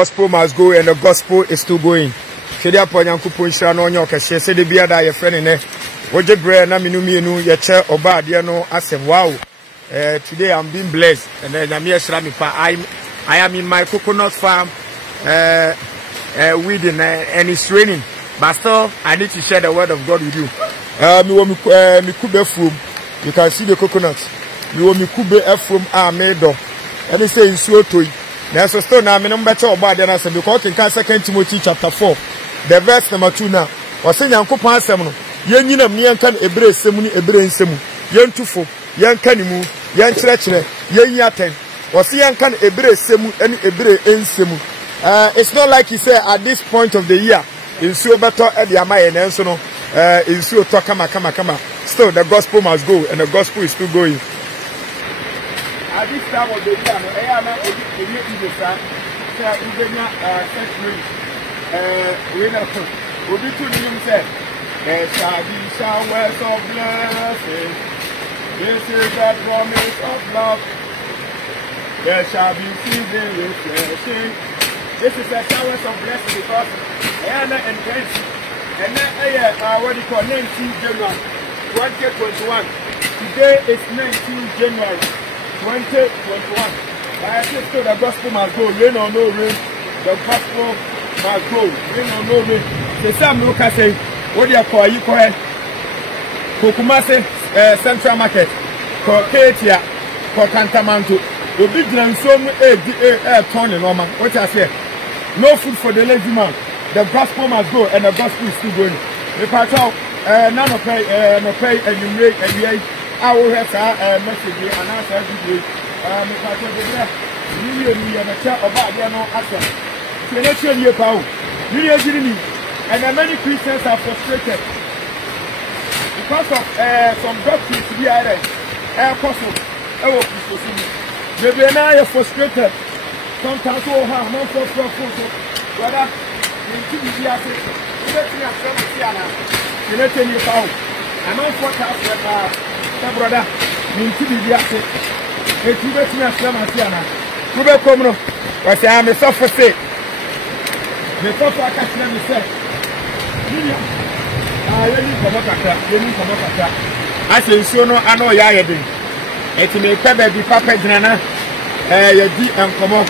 Gospel must go and the gospel is still going. So therefore, Yankupo Shano Yoka, she said the beer that your friend in there. Woje bre na minuminu ye che oba de no asem wow. Today I'm being blessed and then I am in my coconut farm weeding and it's raining, but still I need to share the word of God with you. Mi kube from, you can see the coconuts. Mi kube from made up and it says so to it. There's a stone now better oba de na asem because in 2 Timothy chapter 4 the verse number 2 now was saying Yankupo asem no Yenina Miankan Ebre Semuni Ebre Semu, Yen Tufo, Yankanimu, Yan Churchne, Yen Yaten, was Yankan Ebre Semu and Ebre Semu. It's not like he said at this point of the year, in Subato at the Amay and Ensono, in Su Tokama Kama. Still, the gospel must go, and the gospel is still going. At this time of the year, I am not there shall be showers of blessing. This is the promise of love. There shall be season refreshing. This is the showers of blessing because Anna and Nancy. And then what do you call 19 January 2021. Today is 19 January 2021. I just told the gospel must go. Rain or no rain, the gospel must go. Rain or no rain. The same look I say. What do you call you call it? Kokumase Central Market, for Katia, for Cantamanto. The big ransom turn in Roman. What I say? No food for the lazy man. The gospel must go, and the gospel is still going. The patrol, none of pay, no pay, and you make a year. I will have a message and answer every day. The patrol, you and a chat about the no answer. The next year, Paul, you and many Christians are frustrated because of some doctrines to be added. Apostle, they are frustrated. Sometimes, no brother, in TV, let me have I'm not for brother, in TV, if you let me have who will come, but I am a suffer sick. The suffer I can say. I say, so no, I know Yayadin. It may cover the papa Jana, your deep and come up.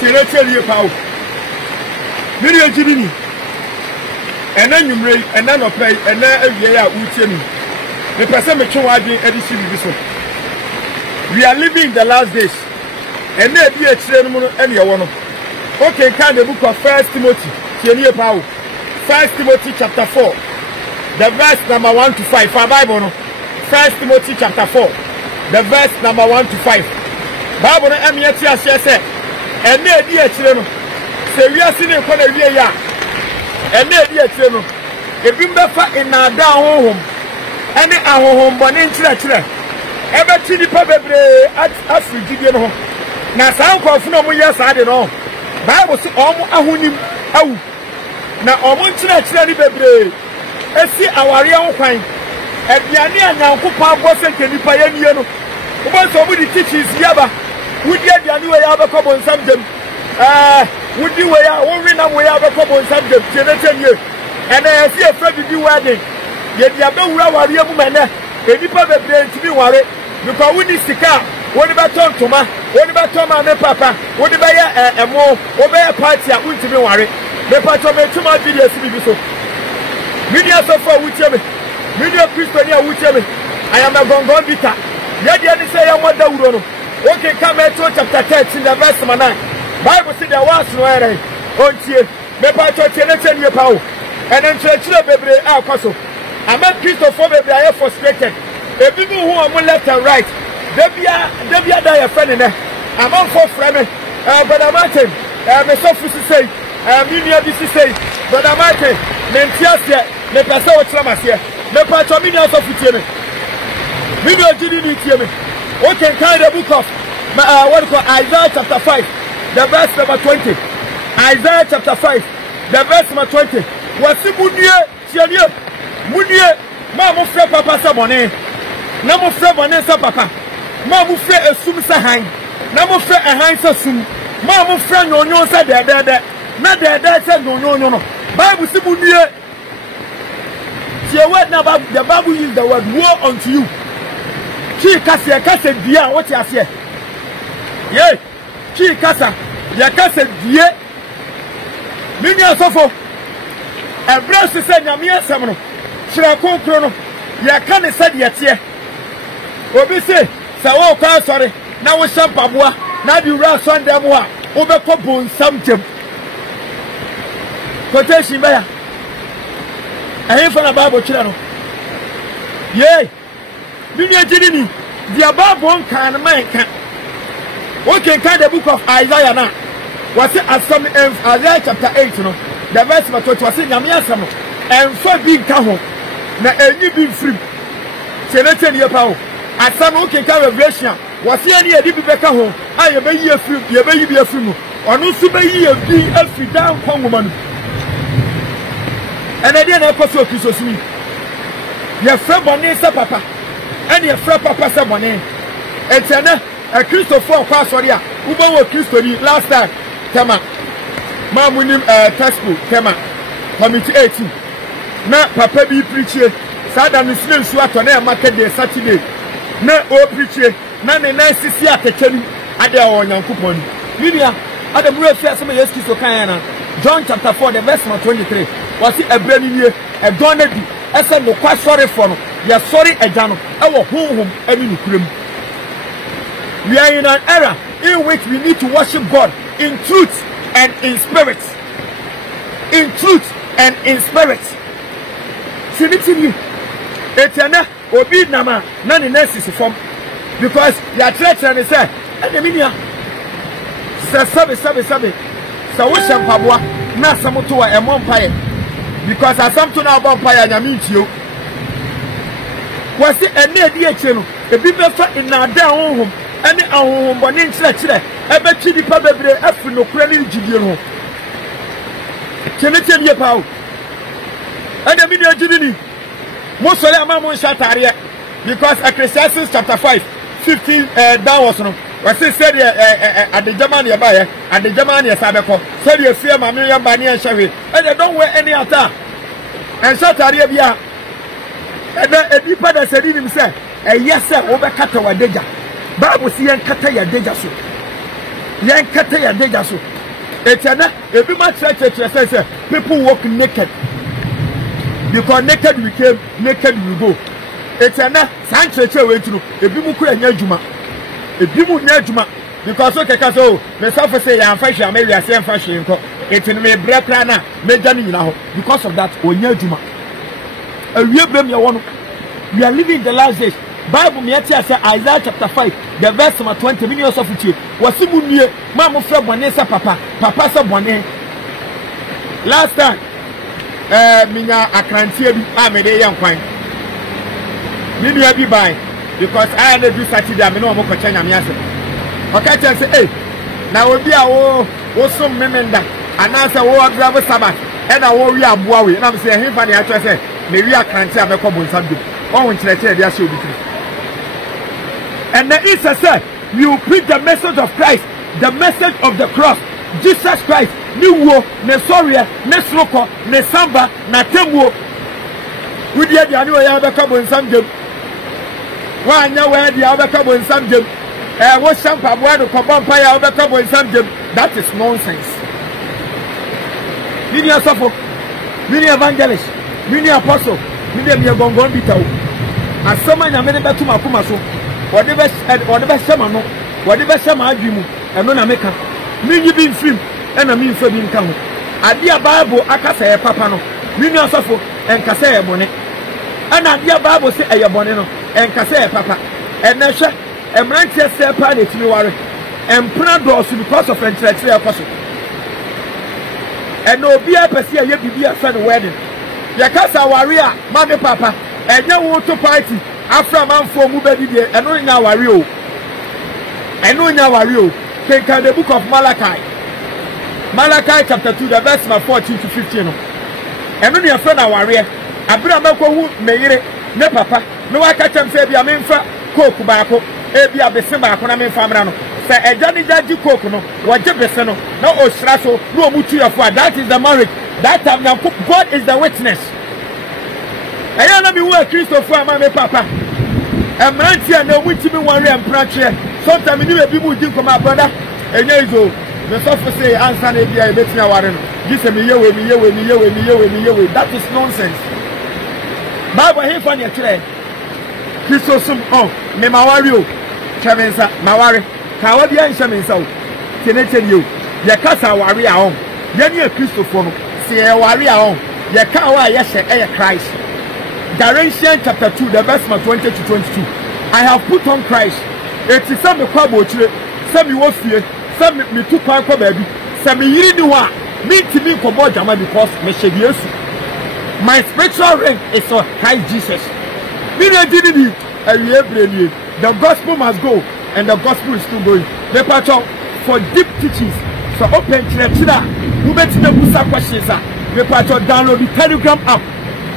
Tell you how. Million Jimmy. And then you break, and then I play, and then every year we tell me. The person make sure I did edition this one. We are living the last days, and there be a ceremony any one. Okay, kind of book of 1 Timothy. Tell you how. 1 Timothy chapter 4, the verse number 1 to 5. For Bible, 1 Timothy chapter 4, the verse number 1 to 5. Bible, Emiatia says, and near dear children, say we are seeing a corner here, and near dear children, a bimba in our down home, and our home, but in children, ever chili probably at African home. Now, some call for no years, I don't know. Bible says, oh, na omunchina chira ni bebre esi aware ahokwan aduane anyankopon abose nkenipa yanie no ubonso mu di teachings yaba wudi aduane we ya bekobo nsam dem wudi we ya wo wi na we ya bekobo nsam dem chenetenie ene esi efa bibi wedding ye dia bewura ware mu mene enipa bebre ntimi ware because wudi sika woni beton toma woni beton ma ne papa wodi be ya emo wo be party a untimi ware me patro me tuma video si bi so media so for wuche me media Christiania wuche me I am a gongon bita ya dia ni say ya moda wuro no okay come to chapter 13 the verse 9 Bible say there was no error ontie me patro tene ye pawo and then church bebre akoso am a Christopher bebre I frustrated e people who are left and right debia da ya friend ne am on for friend but am Martin me so fusi say Minia this say, Brother Martin, Mentiasia, the person of Tramasia, the Patrominias of Utiemi. Video didn't hear me. What can kind of book of what called Isaiah chapter 5, the verse number 20. Isaiah chapter 5, the verse number 20. What's the Munie, Mamma Fre Papa Sabone, Namo Fre Bonessa Papa, Mamu Fre a Sum Sahain, Namo Fre a Heinz of Sum. Ma mo friend onyo say de na de say onyo no Bible say budie your word now the Bible use the word woe unto you chi kasa dia what you say yeah chi kasa ya kasa die mini asofo Ebra say nyame asem no kire konkro no ya ka ne said ye obi say wo kwa sorry na wo shampaboa na di ura Sunday mo a wo be ko bonsam jem quotation baya ayi fa na Bible kire no ye mini agiri ni the Bible kan man kan okay kan the book of Isaiah na was it Isaiah chapter 8 no the verse 20 was it nyame asem no emfa bi nka ho na enyi bi mfrim senete ne pa ho asem okay kan revelation was it any edi bi beka ho aye be yi afrim ye be yi bi afrim no onu su be yi bi afi dan kwonwoma no ene de na ekoso Kristo sumi ye fra bone se papa ene ye fra papa se bone etene a Christopher kwa sori a ubo wo Kristo ni last time tema ma munim textbook tema committee 18 na papa bi preachie sada no sile nsu ato na e market day Saturday na o preachie na ne na sisi atekeni ade a onyankopon ni bibia ade mu refi asema Yesu Kristo kan na John chapter 4 the verse 23 wasi ebrani nie e don na di ese no kwa sorry for no ya sorry eja no e wo honhom ani ni kurem. We are in an era in which we need to worship God in truth and in spirit. In truth and in spirit. Sinitini etena obi nama na ne nurses form because ya church and say eneminia sabe so wo shampaboa na samoto wa emompaye because asamto na abompaye nyame ntio wasi ene edi eche no ebi befa inada honhom ene ahonhom bone nkyerɛkyerɛ ebetwi dipa bebre afi no kura ne gidie no kenete bie pawo ene mi de gidini mo sole ama mo nshatare because Ecclesiastes chapter 5:15 down was no wasi said adejama ne ba ye adejama ne sabeko said ye fie ma me yamba ne nhyewe ene don't wear any atta nshatare bia ene edipa da sedi nim se yes wo be kata wadeja Bible si yen kata ya deja so yen kata ya deja so etena ebi ma church say people walk naked because naked we came naked we go etena san church we ntino ebi mu kura nya adwuma ebi mu nya adwuma because so keka so me self say ya amfa hwe me wiase amfa hwe nko etino me brekra na meja ni nyina ho because of that onya adwuma awie brem ye wono we are living the last days. Bible me say Isaiah chapter 5 the verse 20 millions of it wasi munue ma mo fra bone sa papa sa bone last time minya akrantie bi me de yan kwan me nua bi bai because I na do Saturday me no mo ko chanya me ase okay chen say na obi a wo som memenda anasa wo observe Sabbath e na wo wi aboa we na me say himfa ne atwa say me wi akrantie abekọ bonsa do won kyerɛkyerɛ dia se obi kiri. And then it says, you preach the message of Christ, the message of the cross. Jesus Christ, ni wo, ne soria, ne sloko, ne samba, na temwo. We dia dia ni ya be kabo nsam dem. Wa anya wa dia be kabo nsam dem. Wo shampa bo ado ko bompa ya be kabo nsam dem. That is nonsense. Mini asofo, mini evangelist, mini apostle, mini me gongon bitawo. Asoma nya me ne betu makoma so. Whatever shama no, whatever shama adwimu, eno na meka. Minyi bi mfim, ena mi mfa bi nka ho. Ade a Bible akasa ye papa no, minyi asofo enkasa ye bone. Ana ade a Bible se eye bone no, enkasa ye papa. Ena hwe, emrantie se pa na etimi ware. Empra dosu because of entretre ekoso. Ena obi apese ye bibi afa no wedding. Yakasa ware a mame papa, enye wo to party. After man for mubedi de eno nya wari o kenka the book of Malachi chapter 2 the verse 14 to 15 no eno ne afra na wari abira mako hu meyire ne papa no waka chem se bia memfa koku baako e bia bese baako na memfa mra no Say a Johnny Daddy Coke no, what Jefferson no Ostraso, no Mutia for that is the marriage. That time now God is the witness. I don't know me where Christopher my papa. A man here no which me one and practice. Sometimes you people think from my brother. And there is all the software say answer the idea betting our this me that is nonsense. Bible here for your clear. Christosum oh me mawario Chavensa mawari Kawadia and Shaminso Teneted you Ya Casa warrior on Yanya Christopher see a warrior on Ya Kawa yes a Christ. Galatians chapter 2 the verse 20 to 22. I have put on Christ. It is some kwabo chire some you was here some me took kwa baby some yiri ni wa me to me for more jama because me shebi my spiritual rank is on Christ Jesus. Me na didi the gospel must go and the gospel is still going. The patron for deep teachings for open church who bet me busa questions the patron download the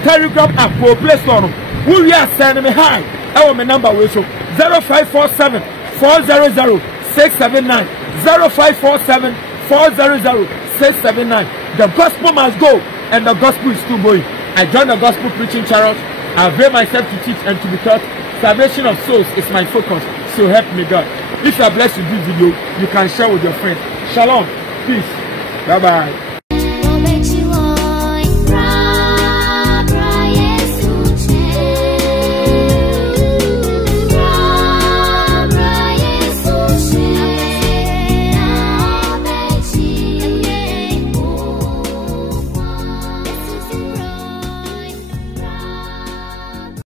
Telegram app for Play Store. Who we are sending me hi our number we show 0547 400 679 0547 400 679. The gospel must go and the gospel is still going. I joined the gospel preaching chariot. I avail myself to teach and to be taught. Salvation of souls is my focus. So help me God. If you are blessed with this video, you can share with your friends. Shalom. Peace. Bye bye.